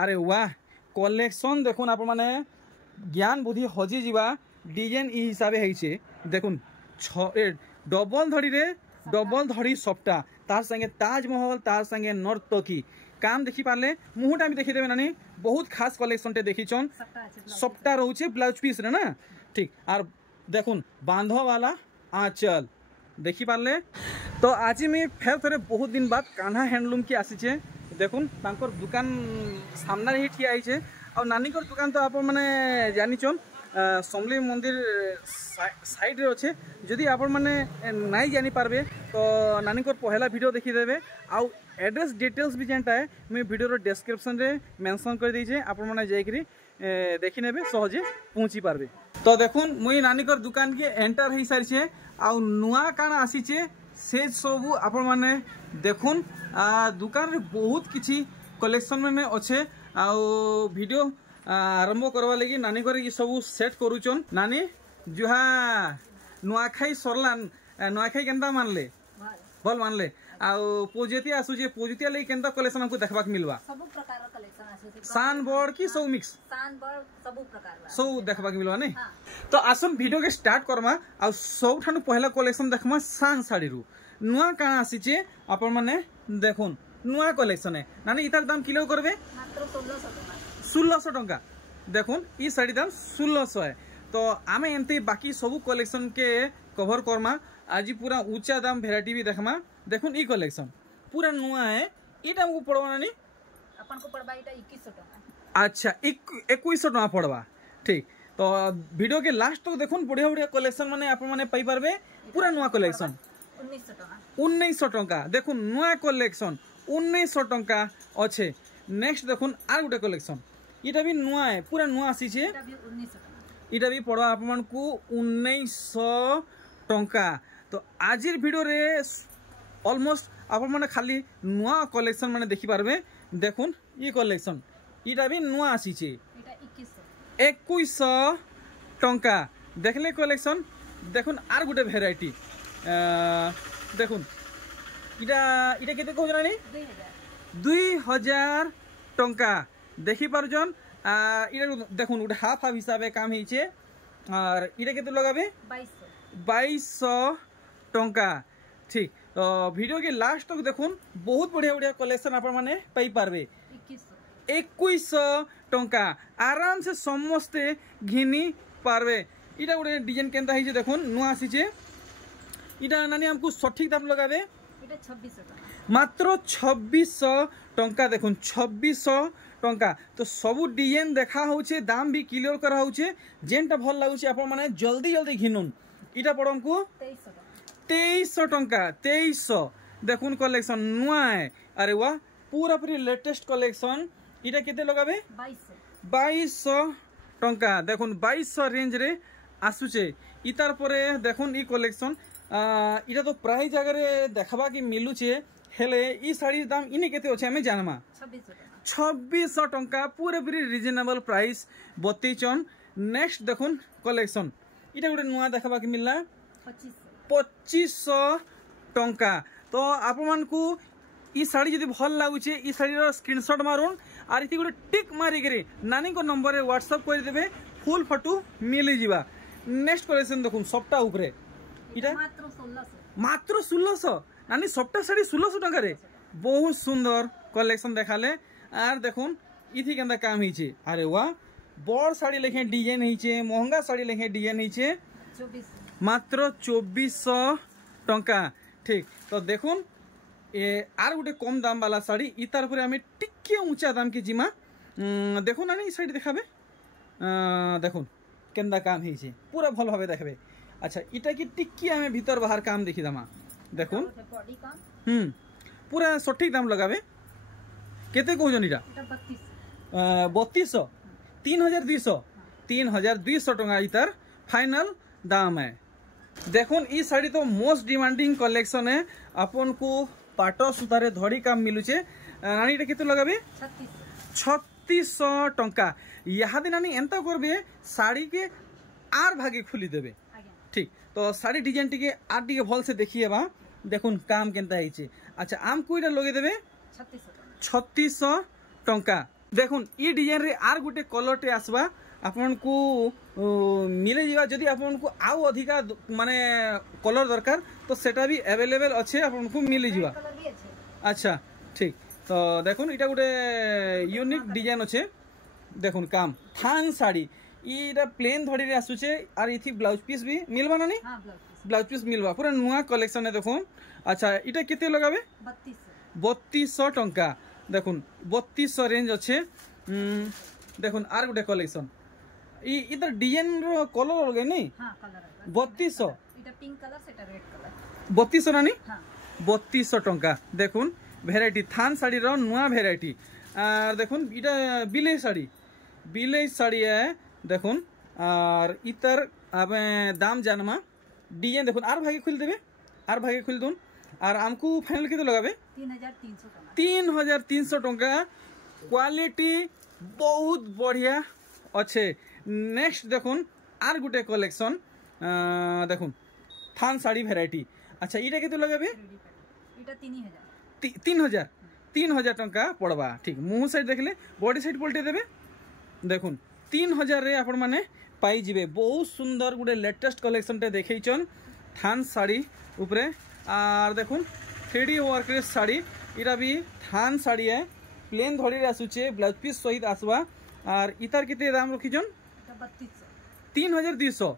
अरे वाह कलेक्शन देखुन आप माने ज्ञान बुद्धि हजि जीवा डिजाइन ई हिसाब से देखुन डबल धड़ी रे डबल धड़ी सप्टा तार संगे ताजमहल तार संगे नर्तकी काम देखी पारे मुहटा भी देखीदेवे नानी बहुत खास कलेक्शन टे देखी सप्टा रोचे ब्लाउज पीस रे ना ठीक आर देखुन बांध वाला आंचल देखी पारे। तो आज मैं फेर थे बहुत दिन बाद कान्हा हैंडलूम की आसीचे देखुन तांकर दुकान सामने ही ठिया है और नानी को दुकान तो आप मैंने जानीचन समली मंदिर साइड रे अच्छे जदि आप मैंने नहीं जानी पारबे तो नानी को पहला वीडियो देखीदेवे आउ एड्रेस डिटेल्स भी जेनटा है मैं वीडियो डिस्क्रिप्शन रे मेंशन कर दीजिए आप मैंने जाकरी देखी नेबे सहजे पहुँची पारबे। तो देखुन मुई नानी को दुकान के एंटर हो सारी आउ नुआ काना आसीचे से सबू आप मैंने देखुन दुकान रे बहुत किसी कलेक्शन में अच्छे आउ वीडियो आरंभ करवा लगी नानी घर ये सब सेट करूचन नानी जुहा नुआखाई सरला नुआखाई केनता मानले भल मानले आउ पोजेतिया आसुजे पोजेतिया लई केनता कलेक्शन हमको देखबाक मिलवा सब प्रकार कलेक्शन आसे सान बोर्ड की सब मिक्स सान बोर्ड सब प्रकार सब देखबाक मिलवा नहीं तो आसन वीडियो के स्टार्ट करमा आ सब ठानु पहला कलेक्शन देखमा सान साड़ी रु नुआ काना आसीचे आपण माने देखुन नुआ कलेक्शन है नानी इतार दाम किलो करबे मात्र 1600 टका 1600 टंका देखुन ई साड़ी दाम 1600 है। तो आम एमती बाकी सब कलेक्शन के कवर करमा आज पूरा ऊंचा दाम भेराइटी भी देखमा देखुन ई कलेक्शन पूरा नुआ है इटा हमको पड़वा नानी अपन को पड़वा इटा 2100 टका अच्छा 2100 टका पड़वा ठीक। तो वीडियो के लास्ट तक देखुन बढ़िया बढ़िया कलेक्शन माने आप माने पाई पारबे पूरा नुआ कलेक्शन 1900 टका देखुन नुआ कलेक्शन 1900 टका अच्छे। नेक्स्ट देखुन आर गोटे कलेक्शन इटा भी नुआ है पूरा नुआ आसी छे इटा भी पड़वा आप मन को 1900 टंका। तो आजिर वीडियो रे ऑलमोस्ट आप माने खाली नुआ कलेक्शन माने देखि पारबे देखुन ई कलेक्शन इटा भी नुआ आसी छे इटा 2100 टंका देखले कलेक्शन देखुन आर गोटे भेराइटी देखुन इटा इटा केते कहू जानी 2000 टंका देखि पारजन इटा देखुन गोटे हाफ हाफ हिसाब काम होइछे और इटा केते लगाबे 2200 टंका ठीक। तो वीडियो के लास्ट तक देखुन बहुत बढ़िया बढ़िया कलेक्शन आप माने पाई पारबे 2100 टंका आराम से समस्ते घिनी पारबे। इटा गोटे डिजाइन केनता होइछे देखुन नुआ आसीछे इटा नानी हमको सठिक दाम लगाबे इटा 2600 टका मात्र 2600 टंका देखुन 2600 टंका। तो सबू डिजाइन देखा होचे दाम भी क्लियर करा होचे जेनटा भल लागुचे आप माने जल्दी जल्दी घिनुन इटा पड़ो हमको 2300 टंका 2300 देखुन कलेक्शन नुआ है अरे वाह पूरा पूरी लेटेस्ट कलेक्शन इटा केते लगाबे 2200 टंका देखुन 2200 रेंज रे आसुचे इतार परे देखुन ई कलेक्शन इटा तो प्राय जगह रे देखबा कि मिलुचे हेले ई साड़ी दाम इने केते होचे हमें जानमा 2600 टंका पूरे पूरी रिजनेबल प्राइस बतेचन। नेक्स्ट देखुन कलेक्शन इटा गोटे नुआ देखबा कि मिलला 2500 टंका। तो आप मन को ई साड़ी जदि भल लागुचे ई साड़ी रो स्क्रीनशॉट मारुन आर इति गोटे टिक मारी करी नानी को नंबर रे व्हाट्सएप कर देबे फुल फोटो मिली जीवा। नेक्स्ट कलेक्शन देखुन सप्टा ऊपरे इटा मात्र 1600 नानी सप्टा साड़ी 1600 टंका रे बहुत सुंदर कलेक्शन देखाले आर देखुन इथि केंदा काम हिचे अरे वाह बड़ साड़ी लेखे डिजाइन हिचे महंगा साड़ी लेखे डिजाइन हिचे मात्र 2400 टंका ठीक। तो देखुन आर गोटे कम दाम वाला साड़ी इतार पर आम टिके ऊंचा दाम के जिमा देखुन नानी साड़ी देखाबे देखुन केंदा काम हिचे पूरा भल भावे देखबे। अच्छा इटा की टिक्की आम भीतर बाहर काम देखी दमा देखुन पूरा सठिक दाम लगाबे केते कहजन इटा 3200 3200 टंका इतार फाइनल दाम है। देखुन ई साड़ी तो मोस्ट डिमांडिंग कलेक्शन है अपन को पाटो सुतारे धड़ी काम मिलुचे नानी इटा केते लगाबे 3600 टंका यहाँ दिन नानी एंता करबे साड़ी के आर भागे खुली देबे ठीक। तो साड़ी डिजाइन टिके आर टिके भल से देखिए बा देखुन काम केनता हिचे। अच्छा आम को इटा लगे देबे 3600 टंका देखुन ई डिजाइन रे आर गुटे कलर टे आसवा आपन को मिले जीवा जदि आपन को आउ अधिका माने कलर दरकार तो सेटा भी अवेलेबल अच्छे आपन को मिले जीवा। कलर भी अच्छे अच्छा ठीक तो देखुन इटा गुटे यूनिक डिजाइन अच्छे देखुन काम थान साड़ी इटा प्लेन धड़ी रे आसुचे आर इथि ब्लाउज पीस भी मिलबा ना नहीं। हां ब्लाउज पीस मिलवा पूरा नुआ कलेक्शन है देखुन। अच्छा इटा केते लगाबे 3200 टंका देखुन 3200 रेंज अच्छे देखुन आर गुटे कलेक्शन इधर डिजाइन रो कलर अलग नहीं। हां कलर 3200 इटा पिंक कलर सेटा रेड कलर 3200 ना नहीं। हां 3200 टंका देखुन भेराइटी थान साड़ी रो नुआ भेराइटी और देखुन इटा बिलेज साड़ी है देखुन और इतर अब दाम जानमा डिजाइन देखुन आर भागे खुल दून और आमको फाइनल केते लगाबे 3300 टंका क्वालिटी बहुत बढ़िया अच्छे। नेक्स्ट देखुन आर गुटे कलेक्शन देखुन थान साड़ी भेराइटी। अच्छा इटा केते लगाबे इटा 3000 टंका पड़वा ठीक मुह साइड देखले बॉडी साइड पलटे देबे देखुन 3000 रे आपण माने पाई जिबे बहुत सुंदर गुटे लेटेस्ट कलेक्शन टे देखैछन थान साड़ी ऊपरे और देखुन 3D वर्क रे साड़ी इरा भी थान साड़ी है प्लेन धड़ी रे आसुचे ब्लाउज पीस सहित आसवा और इतार केते दाम रखिजन 3200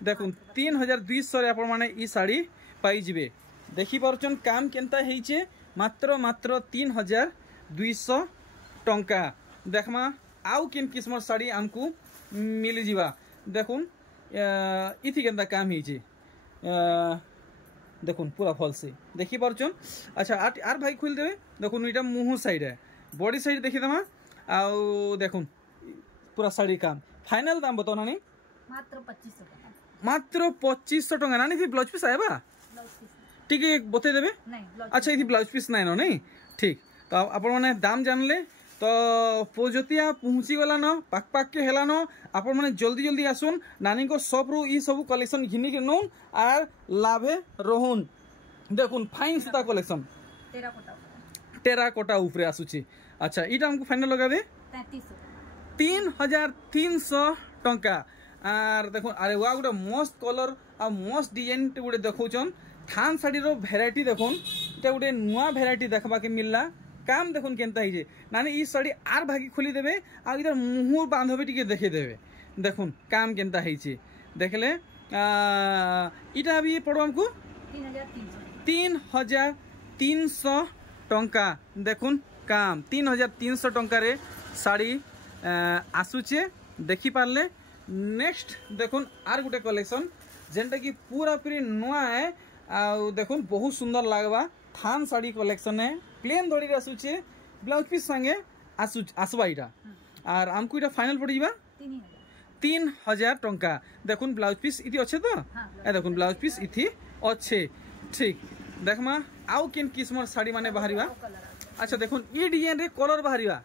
देखुन 3200 रे आपण माने ई साड़ी पाई जिबे देखि पारुचन काम केनता हेइचे मात्र 3200 टंका देखमा आउ किन किस्मर साड़ी आमको मिली जीवा देखुन इथि केनता काम हेइचे देखुन पूरा फल से देखि पारुचन। अच्छा आर भाई खुल देबे देखुन इटा मुंह साइड है बॉडी साइड देखि दमा आउ देखुन पूरा साड़ी काम फाइनल दाम बताओ नानी मात्र 2500 टंका नानी थी ब्लाउज पीस आएबा ठीक है बते देबे अच्छा ये ब्लाउज पीस नाइन नहीं ठीक तो आपण माने दाम जानले तो पोजतिया पहुँची गला न पाक के हेला न आपण माने जल्दी आसुन नानी को शॉप रू ई सब कलेक्शन घिनी के नोन आर लाभे रहून देखुन फाइन सुता कलेक्शन टेराकोटा ऊपरे आसुची। अच्छा इटा हमको फाइनल लगाबे 3300 टंका आर देखुन अरे वा गुटे मस्त कलर आ मस्त डिजाइन गुटे देखौछन थान साड़ी रो भेराइटी देखुन इटा गुटे नुआ भेराइटी देखबा के मिलला काम देखुन केनता हिजे नानी ई साड़ी आर भागी खोली देबे आ इधर मुंह बांधबे टिके देखे देबे देखुन काम केनता हिजे देखले इटा भी पड़ो हमको 3300 टंका देखुन काम 3300 टंका रे साड़ी आसुचे देखि पारले। नेक्स्ट देखुन आर गुटे कलेक्शन जेनटा की पूरा पूरी नुआ है आ देखुन बहुत सुंदर लागबा थान साड़ी कलेक्शन है प्लेन दड़ी आसुचे ब्लाउज पीस संगे आसवा इटा और आमको इटा फाइनल पड़ जावा 3000 टंका देखुन ब्लाउज पीस इति अच्छे तो ए देखुन ब्लाउज पीस इति अच्छे ठीक देखमा आउ किन किस्मर साड़ी माने बाहरिबा। अच्छा देखुन ई डिजाइन रे कलर बाहरिबा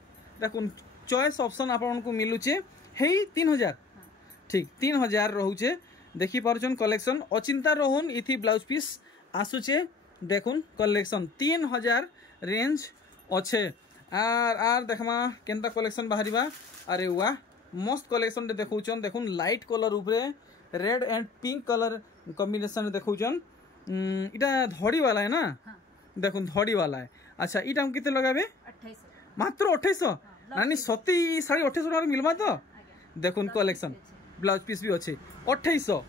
देखुन चॉइस ऑप्शन आपन को मिलुचे हेई 3000 ठीक 3000 रहुचे देखि पारुचन कलेक्शन अचिंता रहन इथि ब्लाउज पीस आसुचे देखुन कलेक्शन 3000 रेंज अच्छे आर देखमा केनता कलेक्शन बाहरिबा अरे वाह मस्त कलेक्शन रे देखौचन देखुन लाइट कलर ऊपरे red and pink colour combination देखौचन इटा धड़ी वाला है ना देखुन धड़ी वाला है। अच्छा इटा हम किते लगाबे 2800 मात्र 2800 नानी सती साड़ी 2800 टका मिलबा तो देखुन कलेक्शन ब्लाउज पीस भी अच्छे 2800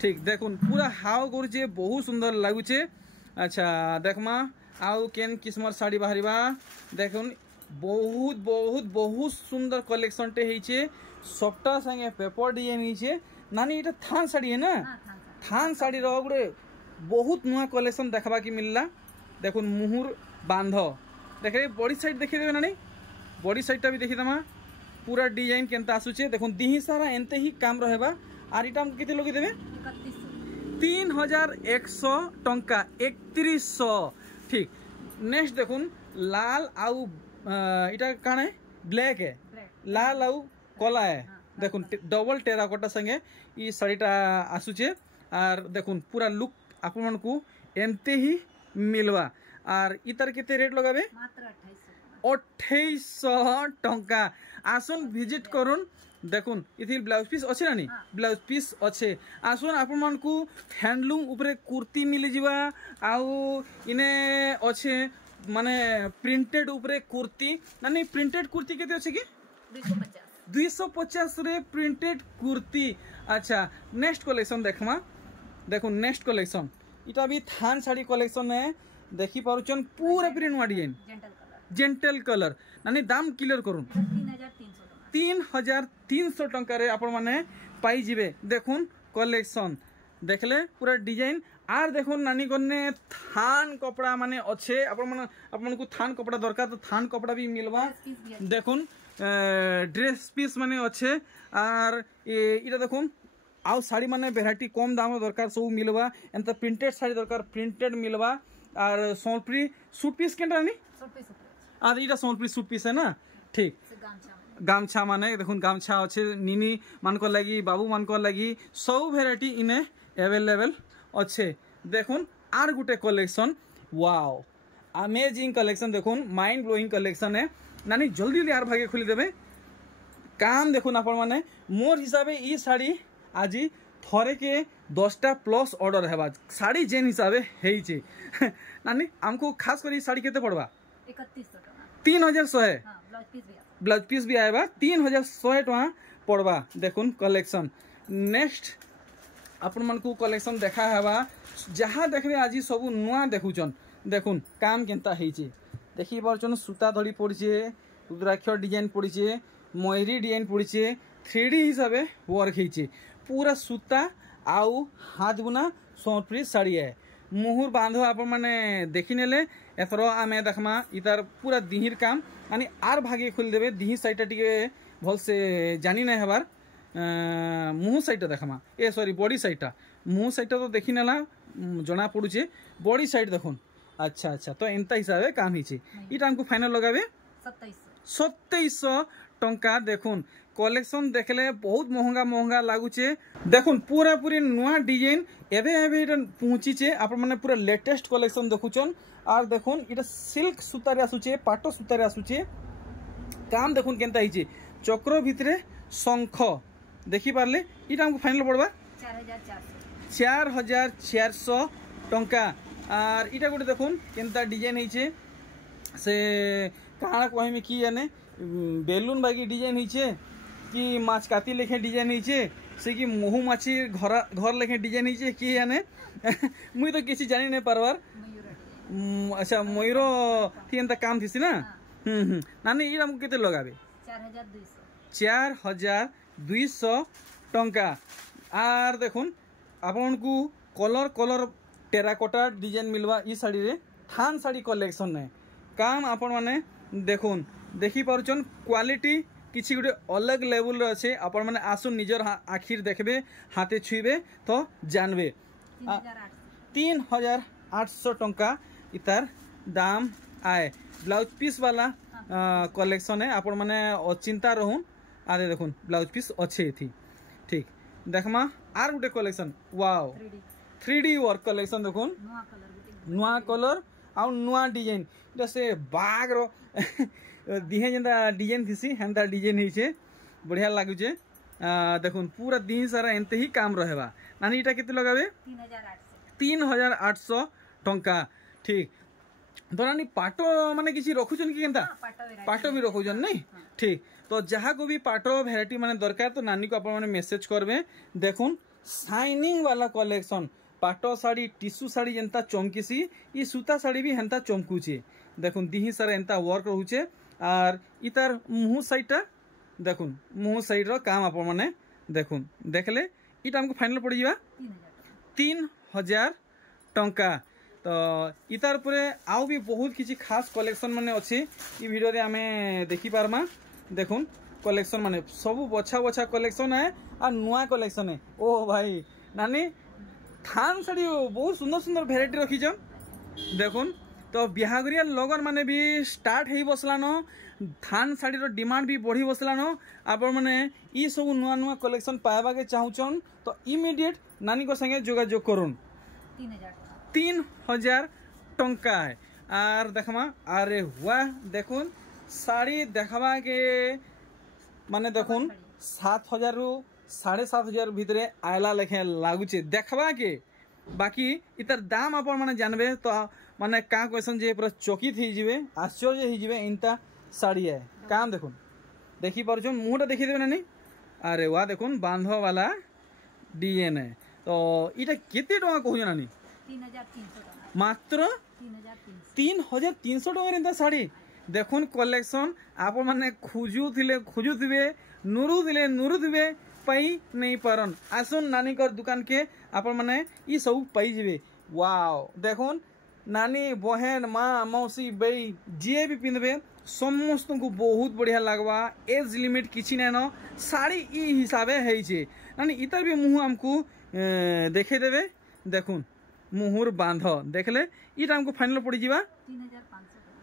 ठीक देखुन पूरा हाव करुचे बहुत सुंदर लगुचे। अच्छा देखमा आउ केन किस्मर साड़ी बाहरिबा देखुन बहुत बहुत बहुत सुंदर कलेक्शन टे हेइचे सबटा संगे पेपर डिजाइन हेइचे नानी इटा थान साड़ी है ना थान साड़ी रो गुडे बहुत नुआ कलेक्शन देखबा की मिलला देखुन मुहुर बांध देखे बॉडी साइड देखि देबे नानी बॉडी साइड भी देखि दमा पूरा डिजाइन केनता आसुचे देखुन दिही सारा एनते ही काम रहेबा आर इटा हम केते लगे देबे 3100 टंका 3100 ठीक। नेक्स्ट देखुन लाल आउ इटा काण है ब्लैक है लाल आउ कला है देखुन डबल टेराकोटा संगे ई साड़ीटा आसुचे आर देखुन पूरा लुक आपन को एनते ही मिलवा आर इतर केते रेट लगाबे 2800 टंका आसन विजिट करुन देखुन इथि ब्लाउज पीस अच्छे ना हाँ। ब्लाउज पीस अच्छे आसन आपण मन को हैंडलूम ऊपर कुर्ती मिल जिवा आउ इने अच्छे माने प्रिंटेड ऊपर कुर्ती ना नहीं प्रिंटेड कुर्ती केते अच्छे की 250 250 रे प्रिंटेड कुर्ती अच्छा नेक्स्ट कलेक्शन देखमा देखो नेक्स्ट कलेक्शन इटा भी थान साड़ी कलेक्शन है देखी पारुचन पूरा पूरी नुआ डिजाइन जेंटल कलर नानी दाम क्लियर करूँ 3300 टंका रे आपण माने पाई जिवे देखुन कलेक्शन देखले पूरा डिजाइन आर देखुन नानी गन्ने थान कपड़ा माने अच्छे आपण को थान कपड़ा दरकार तो थान कपड़ा भी मिलवा देखुन ड्रेस पीस माने अच्छे आर इटा देखुन आउ साड़ी माने वेराइटी कम दाम दरकार सब मिलवा एंत प्रिंटेड साड़ी दरकार प्रिंटेड मिलवा आर सोनपुरी सूट पीस केनटा नी आर इटा सोनपुरी सूट पीस है ना ठीक गामछा माने देखुन गामछा अच्छे निनी मान को लगी बाबू मान को लगी सब वेराइटी इने अवेलेबल अच्छे देखुन are Gute collection wow amazing collection देखुन माइंड ब्लोइंग कलेक्शन है नानी जल्दी जल्दी आर भागे खोली देबे काम देखुन आपण माने मोर हिसाबे ई साड़ी आज थरे के 10टा प्लस ऑर्डर हेबा साड़ी जेन हिसाबे हेई छे नानी हमको खास कर ई साड़ी केते पड़वा 3100 ब्लाउज पीस भी आएगा 3100 टका पड़वा देखुन कलेक्शन नेक्स्ट आपण मन को कलेक्शन देखा हेबा जहाँ देखबे आज सब नुआ देखुचन देखुन काम केनता हेइचे देखि परचन सूता धड़ी पड़िचे रुद्राक्ष डिजाइन पड़िचे मयूरी डिजाइन पड़िचे 3D हिसाबे वर्क हेइचे पूरा सूता आउ हाथ बुना सोनपुरी साड़ी है मुहुर बांधो आप माने देखी नेले एथरो आमे देखमा इतार पूरा दिहिर काम यानी आर भागे खोल देबे दिही साइड टिके भल से जानी नहीं हबार मुहु साइड देखमा ए सॉरी बॉडी साइड मुहु साइड तो देखी नेला जना पड़ुचे बॉडी साइड देखुन अच्छा अच्छा तो एंता हिसाबे काम हिचे इटा हमको फाइनल लगाबे 2700 टंका देखुन कलेक्शन देखले बहुत महंगा महंगा लागुचे देखुन पूरा पूरी नुआ डिजाइन एबे एबे इटा पहुंचीचे आप माने पूरा लेटेस्ट कलेक्शन देखुचन और देखुन इटा सिल्क सूतारे आसुचे पाटो सूतारे आसुचे काम देखुन केनता हिचे चक्र भितरे शंख देखि पारले इटा हमको फाइनल पड़वा 4400 टंका और इटा गोटे देखुन केनता डिजाइन हिचे से काना कहमे की जाने बेलून बागी डिजाइन हिचे कि माछ काती लेखे डिजाइन हिचे से कि मोहू माछी घर लेखे डिजाइन हिचे कि जाने मुई तो किसी जानी नहीं पारवार अच्छा मयूर थी एंता काम थी ना नानी ये हमको केते लगाबे 4200 टंका आर देखुन आपन को कलर कलर टेराकोटा डिजाइन मिलवा ई साड़ी रे थान साड़ी कलेक्शन है काम आपण माने देखुन देखी पारुचन क्वालिटी किसी गोटे अलग लेवल अच्छे आपण माने आसुन निजर आखिर देखबे हाथे छुईबे तो जानबे 3800 टंका इतार दाम आए ब्लाउज पीस वाला कलेक्शन है आपण माने अचिंता रहून आदे देखुन ब्लाउज पीस अच्छे थी ठीक देखमा आर गोटे collection wow 3D work collection देखुन नुआ कलर आउ नुआ डिजाइन जैसे बाग रो दिहे जेंता डिजाइन थीसी हेंता डिजाइन हिचे बढ़िया लागुचे देखुन पूरा दिन सारा एंते ही काम रहेबा नानी इटा केते लगाबे 3800 टंका ठीक तो नानी पाटो माने किसी रखुचन कि केंता पाटो भी रखुचन नहीं ठीक तो जहाँ को भी पाटो वेराइटी माने दरकार तो नानी को आप माने मैसेज करबे देखुन शाइनिंग वाला कलेक्शन पाटो साड़ी टिश्यू साड़ी जेंता चमकीसी ई सूता साड़ी भी हेंता चमकुचे देखुन दिही सारा एंता वर्क रहुचे और इतार मुहु साइडटा देखुन मुहु साइड रो काम आप माने देखुन देखले इटा हमको फाइनल पड़ जावा 3000 टंका तो इतार परे आउ भी बहुत किसी खास कलेक्शन माने अच्छे ई वीडियो रे आमे देखि पारमा देखुन कलेक्शन माने सब बछा बछा कलेक्शन है और नुआ कलेक्शन है ओ भाई नानी थान साड़ी बहुत सुंदर सुंदर भेराइटी रखीछन देखुन तो बिहागरिया लगन माने भी स्टार्ट हो बसलान थान साड़ी डिमांड भी बढ़ी बसलान आपण माने ई सब नुआ नुआ कलेक्शन पाइबा के चाहूचन तो इमीडिएट नानी को संगे जोगाजोग करुन 3000 टंका है आर देखमा अरे वाह देखुन শাড়ি দেখাবা কে মানে দেখুন 7,000 রু 7,500 ভিতরে আয়লা লেখে লাগুছে দেখাবা কে বাকি ইতার দাম আপন মানে জানবে তো মানে কা কোয়েশন যে পুরো চকিত হয়ে যাবে আশ্চর্য হয়ে যাবে ইনটা শাড়ি है কাম দেখুন দেখি পারছুন মুহটা দেখি দেবে না নি আরে ওয়া দেখুন বাঁধবালা ডিএনএ তো এটা কেতে টাকা কହୁଛ নানি 3,300 টাকা মাত্র 3,300 3,300 টাকার এন্তা শাড়ি দেখুন কলেকশন আপন মানে খুঁজুথিবে নুরুথিবে পাই নেই পারন আসুন নানিকর দোকান के আপন মানে ই সব পাই যাবে ওয়াও দেখুন নানি বহেন মা মৌসি বেই যে भी পিনবে समस्त को बहुत बढ़िया लगवा एज लिमिट किसी ने न साड़ी इ हिसाबे है नानी इतर भी मुँह हमको देखे देवे देखुन मुहुर बांध देखले इटा हमको फाइनल पड़ी जीवा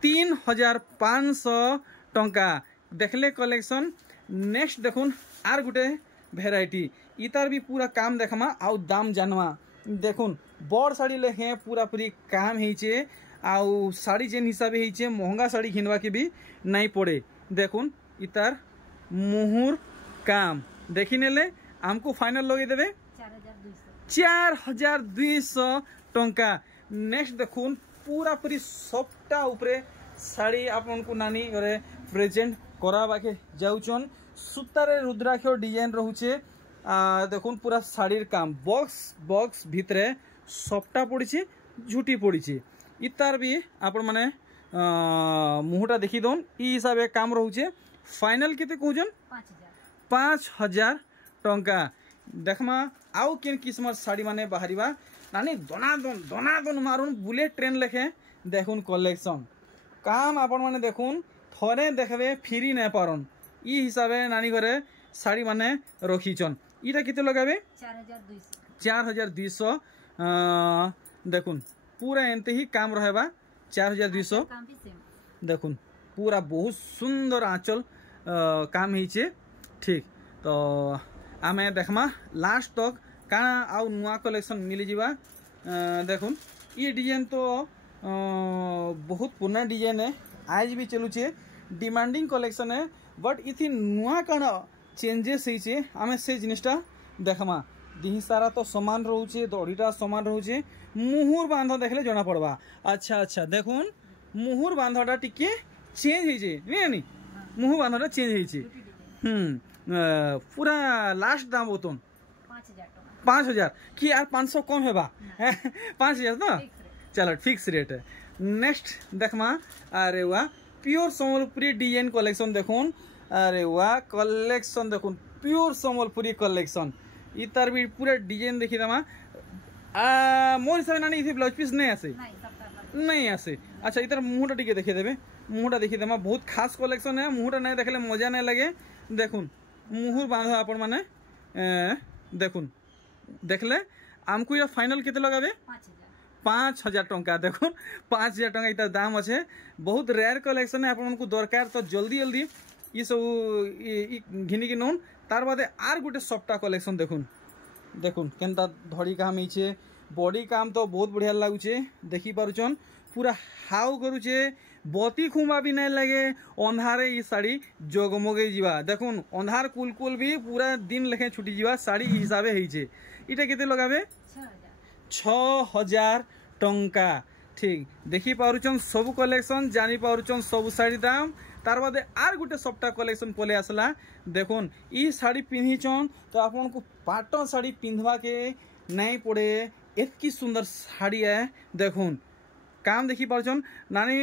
3,500 टंका देखले कलेक्शन नेक्स्ट देखुन आर गुटे भेराइटी इतार भी पूरा काम देखमा आउ दाम जानवा देखुन बड़ साड़ी लेखे पूरा पूरी काम है आउ शाड़ी जेन हिसाब से महंगा शाड़ी घिनवा के भी नहीं पड़े देखुन इतार मुहुर काम देखी नेले हमको फाइनल लगे देवे 4,200 टंका नेक्स्ट देखुन पूरा पूरी सबटा ऊपरे शाड़ी आपन को नानी घरे प्रेजेंट करावा के जाउचन सुतारे रुद्राक्ष डिजाइन रहुचे देखुन पूरा शाड़ीर काम बॉक्स भितरे सबटा पड़ी झुटी पड़ी इतार भी आपण माने मुहटा देखी दौन इ हिसाब काम रोचे फाइनल केते कहजन 5,000 टंका देखमा आउ किन किस्मर साड़ी माने बाहरीबा नानी दनादन मारुन बुलेट ट्रेन लेखे देखुन कलेक्शन काम आपण माने देखुन थरे देखबे फ्री नै पारन इ हिसाबे नानी घरे साड़ी माने रखीचन इटा केते लगाबे 4,200 देखुन पूरा एंते ही काम रहेबा 4,200 देखुन पूरा बहुत सुंदर आंचल काम होइछे ठीक तो आमे देखमा लास्ट तक काना आउ नुआ कलेक्शन मिली जीवा देखुन ये डिजाइन तो बहुत पुराना डिजाइन है आज भी चलुचे डिमांडिंग कलेक्शन है बट इथि नुआ काना चेंजेस होइछे आमे से जिनिसटा देखमा दिही सारा तो समान रोचे दड़ीटा समान रोचे मुहुर बांध देखले जना पड़वा अच्छा देखुन मुहुर बांधटा टिके चेंज होइछे नी मुहुर बांधटा चेंज होइछे पूरा लास्ट दाम बतन 5,000 कि यार 500 कम हेबा 5,000 तो चलो फिक्स रेट है नेक्स्ट देखमा अरे वाह प्योर सम्बलपुरी डिजाइन कलेक्शन देखुन अरे वाह कलेक्शन देखुन प्योर सम्बलपुरी कलेक्शन इतार भी पूरा डिजाइन देखी दमा मोर हिसाब नानी इथे ब्लाउज पीस नहीं आसे अच्छा इतार मुहटा टिके देखि देबे मुहटा देखि दमा बहुत खास कलेक्शन है मुहटा नहीं देखले मजा नहीं लगे देखुन मुहुर बांधा आपण माने देखुन देखले हमको ये फाइनल केते लगाबे 5,000 टंका देखुन 5,000 टंका इतार दाम अच्छे बहुत रेयर कलेक्शन है आपन को दरकार तो जल्दी ये सब घिनी की नौन तार बादे आर गोटे सफ्टा कलेक्शन देखुन केनता धड़ी काम है बॉडी काम तो बहुत बढ़िया लगुचे देखी पारुचन पूरा हाउ करुचे बती खुमा भी नहीं लगे अंधारे ये साड़ी जगमगे जीवा देखुन अंधार कुल भी पूरा दिन लेखे छुटी जीवा साड़ी हिसाबे होइछे इटा केते लगाबे 6,000 टंका ठीक देखी पारुचन सब कलेक्शन जानी पारुचन सब साड़ी दाम तार बादे आर गोटे सप्ताह कलेक्शन पले आसला देखुन ई साड़ी पिंधिचन तो आपन को पाटन साड़ी पिंधवा के नहीं पड़े एतकी सुंदर साड़ी है देखुन काम देखी पारुचन नानी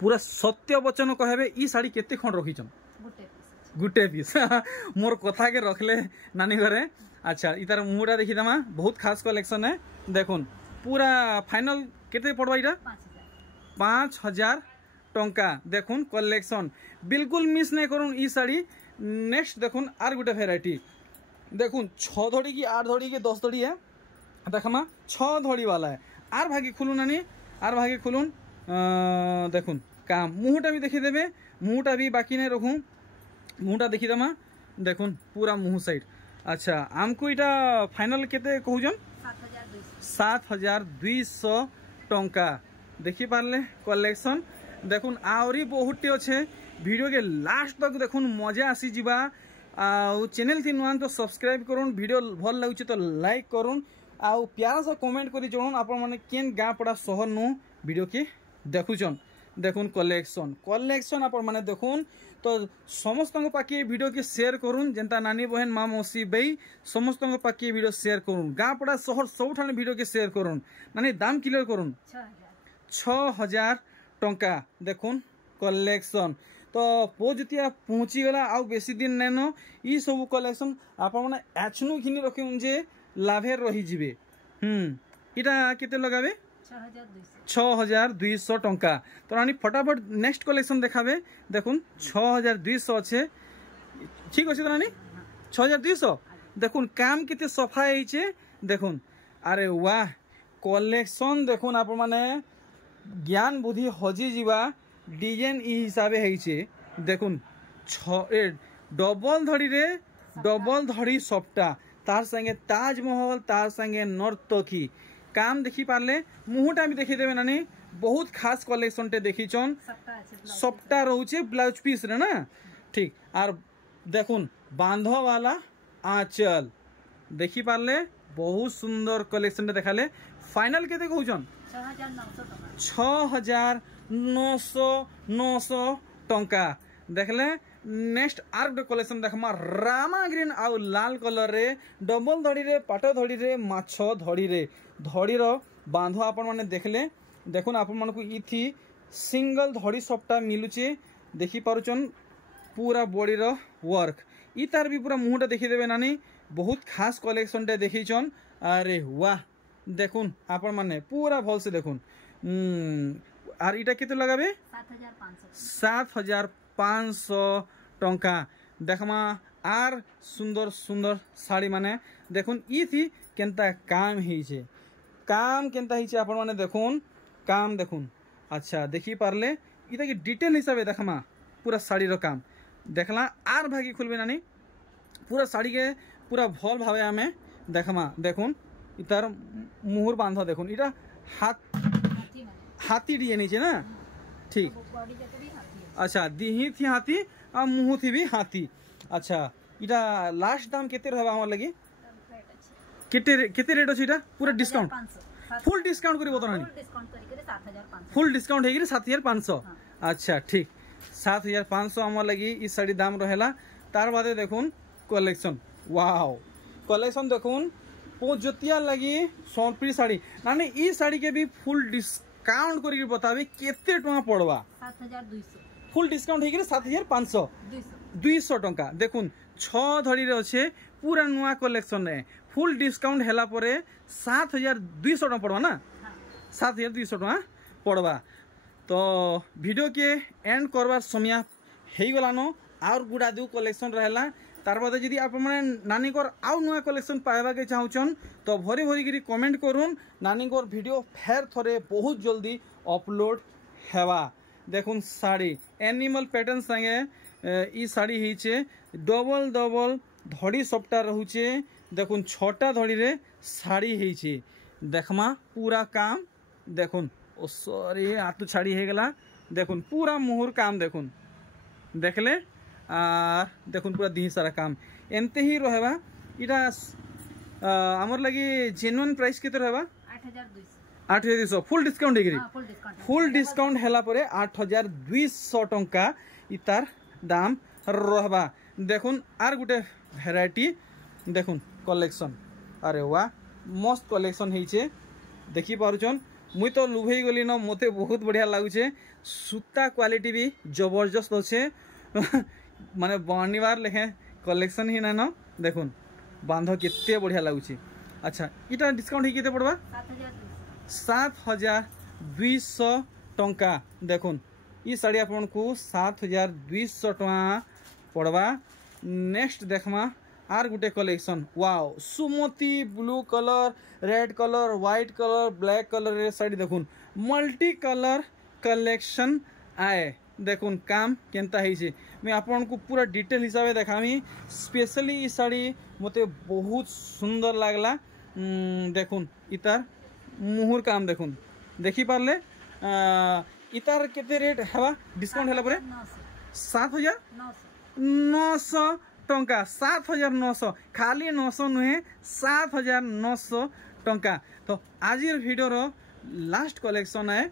पूरा सत्य वचन कहबे ई साड़ी केते खंड रखीचन गुटे पीस मोर कथा के रखले नानी घरे अच्छा इतार मुहटा देखी दमा बहुत खास कलेक्शन है देखुन पूरा फाइनल केते पड़वा इटा 5,000 टंका देखुन कलेक्शन बिल्कुल मिस नहीं करूँ ई साड़ी नेक्स्ट देखुन आर गोटे भेराइटी देखुन 6 धड़ी की 8 धड़ी की 10 धड़ी है देखमा 6 धड़ी वाला है आर भागी खुलून नानी आर भागी खुलून देखुन काम मुहटा भी देखी देवे मुहटा भी बाकी नहीं रखूँ मुहटा देखी दमा देखुन पूरा मुँह साइड अच्छा हमको इटा फाइनल केते कहूजन 7,200 टंका देखी पारले कलेक्शन देखुन आहरी बहुत अच्छे वीडियो के लास्ट तक देखुन मजा आसी जीवा आउ चैनल थी नुआ तो सब्सक्राइब करूँ वीडियो भल लगे तो लाइक करूँ आउ प्यारा सा कमेंट करी जरूँ आपण मैंने केन गाँ पड़ा सहर नु वीडियो के देखुचन देखुन कलेक्शन कलेक्शन आपण मैंने देखुन तो समस्त पाखे वीडियो के शेयर करूँ जेनता नानी बहन माँ मौसी बई समस्त पाखे वीडियो शेयर करूँ गाँ पड़ा सहर सब वीडियो के शेयर करूँ नानी दाम क्लियर करूँ 6000 टंका देखुन कलेक्शन तो पोजिया पहुँची गला आउ बेसी दिन नैन ई सब कलेक्शन आपण मैंने एचनु घिनी रखी जे लाभे रही जिबे इटा केते लगाबे 6200 टंका तो रानी फटाफट नेक्स्ट कलेक्शन देखाबे देखुन 6200 अच्छे ठीक अच्छे तो रानी 6200 देखुन काम केते सफा है देखुन अरे वाह कलेक्शन देखुन आप माने ज्ञान बुद्धि हजी जीवा डिजाइन ई हिसाब है देखुन डबल धड़ी रे डबल धड़ी सप्टा तार संगे ताजमहल तार संगे नर्तकी काम देखी पारले मुहटा भी देखी देवे नानी बहुत खास कलेक्शन टे देखी चन सप्टा रोचे ब्लाउज पीस रे ना ठीक आर देखुन बांधो वाला आंचल देखी पारले बहुत सुंदर कलेक्शन टे देखाले फाइनल केते कहउचन 6900 टंका देखले नेक्स्ट आर गोटे कलेक्शन देखमा रामा ग्रीन आउ लाल कलर रे डबल धड़ी रे पाट धड़ी रे माछ धड़ी रे धड़ीर बांध आपण माने देखले देखुन आपण मानकु इथि सिंगल धड़ी सप्टा मिलुचे देखि पारुचन पूरा बॉडी रो वर्क ई तार भी पूरा मुहटा देखि देबे नानी बहुत खास कलेक्शन टे देखिचन अरे वाह देखुन आपण माने पूरा भल से देखुन आर इटा केते लगाबे 7500 टंका देखमा आर सुंदर सुंदर साड़ी माने देखुन ई थी केनता काम ही छे काम केनता ही छे आपण माने देखुन काम देखुन अच्छा देखी पारले इता की डिटेल हिसाब देखमा पूरा साड़ी रो काम देखला आर भागी खुलबे नानी पूरा साड़ी के पूरा भल भावे हमें देखमा देखुन इतार मुहुर बांध देखुन इटा हाथी डिजाइन छे ना ठीक अच्छा दिही थी हाथी आ मुँह थी भी हाथी अच्छा इटा लास्ट दाम केते रहबा हमर लगी केते रेट अछि इटा पूरा डिस्काउंट फुल डिस्काउंट करी बतनानी फुल डिस्काउंट हेगिरी 7500 अच्छा ठीक 7500 हमर लगी ई साड़ी दाम रहेला तार बादे देखुन कलेक्शन वाओ कलेक्शन देखुन पोजतिया लगी सोनप्री साड़ी नानी ई साड़ी के भी फुल डिस्काउंट करी बताबे केते टका पड़वा 7200 फुल डिस्काउंट हेगिरी 7500 200 टंका देखुन 6 धड़ी रे अच्छे पूरा नुआ कलेक्शन रे फुल डिस्काउंट हैला परे 7200 टका पड़वा ना 7200 टका पड़वा तो वीडियो के एंड करवार समय हेई गलानो और गुडा दु कलेक्शन रहला तार बाद यदि आप माने नानी कोर आउ नुआ कलेक्शन पाइबा के चाहउछन तो भरी भरी गिरी कमेंट करूँ नानी कोर वीडियो फेर थोड़े बहुत जल्दी अपलोड हेवा देखुन साड़ी एनिमल पैटर्न संगे ई साड़ी हिचे डबल डबल धड़ी सप्टा रहुचे देखुन छोटा धड़ी रे साड़ी हिचे देखमा पूरा काम देखुन ओ सॉरी हाथ छाड़ी हे गला देखुन पूरा मुहुर काम देखुन देखले देखुन पूरा दी सारा काम एनते ही रहबा इटा हमर लगी जेन्युइन प्राइस केते रहबा 8200 फुल डिस्काउंट हेगिरी फुल डिस्काउंट हैला परे 8200 टंका इतार दाम रहबा देखुन आर गुटे भेराइटी देखुन कलेक्शन अरे वाह मस्त कलेक्शन हेचे देखि पारुचन मुई तो लुभेई गली न मते बहुत बढ़िया लागुचे सूता क्वालिटी भी जबरदस्त अच्छे माने बनिवार लेखे कलेक्शन ही ना न देखुन बांध केते बढ़िया लागुचे अच्छा इटा डिस्काउंट ही केते पड़बा 7200 टंका देखुन ई साड़ी आपन को 7200 टका पड़वा next देखमा are Gute collection wow Sumati blue colour red colour white colour black colour रे साड़ी देखुन मल्टी कलर कलेक्शन आए देखुन काम केनता है मैं आपन को पूरा डिटेल हिसाब से देखामी स्पेशली ई साड़ी मते बहुत सुंदर लागला देखुन इतार मुहुर काम देखुन देखी पारले इतार केते रेट हेबा डिस्काउंट होला परे 7900 टंका 7900 खाली 900 नुहे 7900 टंका। तो आज वीडियो रो लास्ट कलेक्शन है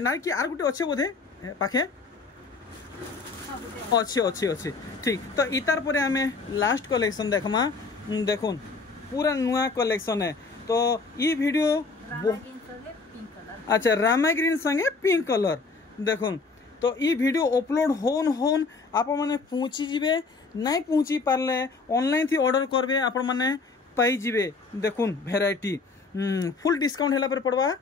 ना कि आर गुटे अच्छे बोधे पाखे अच्छे अच्छे अच्छे ठीक। तो इतार पर आम लास्ट कलेक्शन देखमा देखुन पूरा नुआ कलेक्शन है। तो ये वीडियो अच्छा रामा ग्रीन संगे पिंक कलर देखुन। तो ये वीडियो अपलोड होन आप मैंने पहुँची जीवे नहीं पहुँची पारे ऑनलाइन थी ऑर्डर करबे आप मैंने पाई जीवे। देखुन भेराइटी फुल डिस्काउंट है पर पड़वा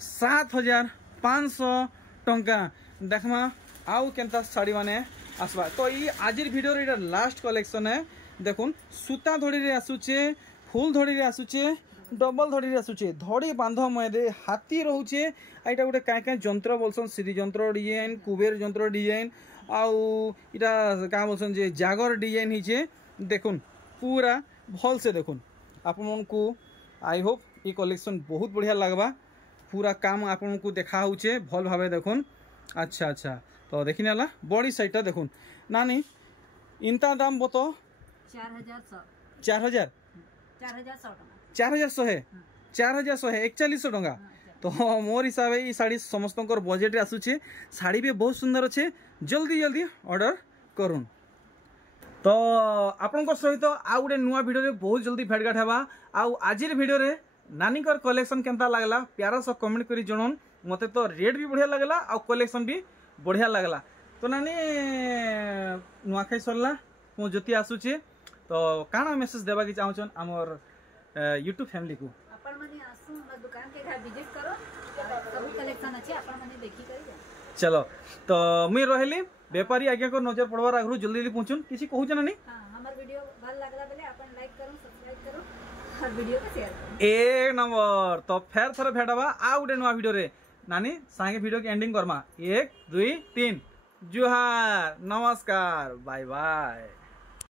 7500 टंका देखमा आउ केनता साड़ी माने आसवा। तो ये आज वीडियो रे लास्ट कलेक्शन है। देखुन सूता धड़ी रे आसुचे फुल धड़ी रे आसुचे डबल धड़ी रे आसुचे धड़ी बांध मयदे हाथी रोचे एटा गोटे क्या जंत्र बोलसन श्री जंत्र डिजाइन कुबेर जंत्र डिजाइन आउ इटा क्या बोलसन जे जागर डिजाइन हिचे। देखुन पूरा भल से देखुन आपन को आई होप ये कलेक्शन बहुत बढ़िया लगवा पूरा काम आपन को देखा होचे भल भावे देखुन। अच्छा अच्छा तो देखी ना बॉडी साइडटा देखुन नानी इनता दाम बतो 4100 4100 टंका। तो मोर हिसाब से शाड़ी समस्त बजेट आसूचे शाड़ी भी बहुत सुंदर अच्छे जल्दी जल्दी ऑर्डर करूँ। तो आपण सहित आउ गोटे नुआ वीडियो बहुत जल्दी भेटघाट हेबा। आज वीडियो रे नानी कलेक्शन केनता लगला प्यारा सा कमेंट करी जणन मते। तो रेट भी बढ़िया लगला आ कलेक्शन भी बढ़िया लगला। तो नानी नुआखाई सरला मो ज्योति आसुचे तो काना मेसेज देबा कि चाहछन हमर यूट्यूब फैमिली को अपन माने आसु हमर दुकान के घर विजिट करो सब कलेक्शन अछि अपन माने देखि करी। चलो तो मुई रहली व्यापारी आज्ञा को नजर पड़वार आगु जल्दी जल्दी पहुंचुन किसी कहू नानी। हां हमर वीडियो भल लागला बेले अपन लाइक करू सब्सक्राइब करू हर वीडियो को शेयर करू एक नंबर। तो फेर थरे भेटबा आ गुटे नुआ वीडियो रे नानी संगे वीडियो के एंडिंग करमा 1 2 3 जुहार नमस्कार बाय बाय।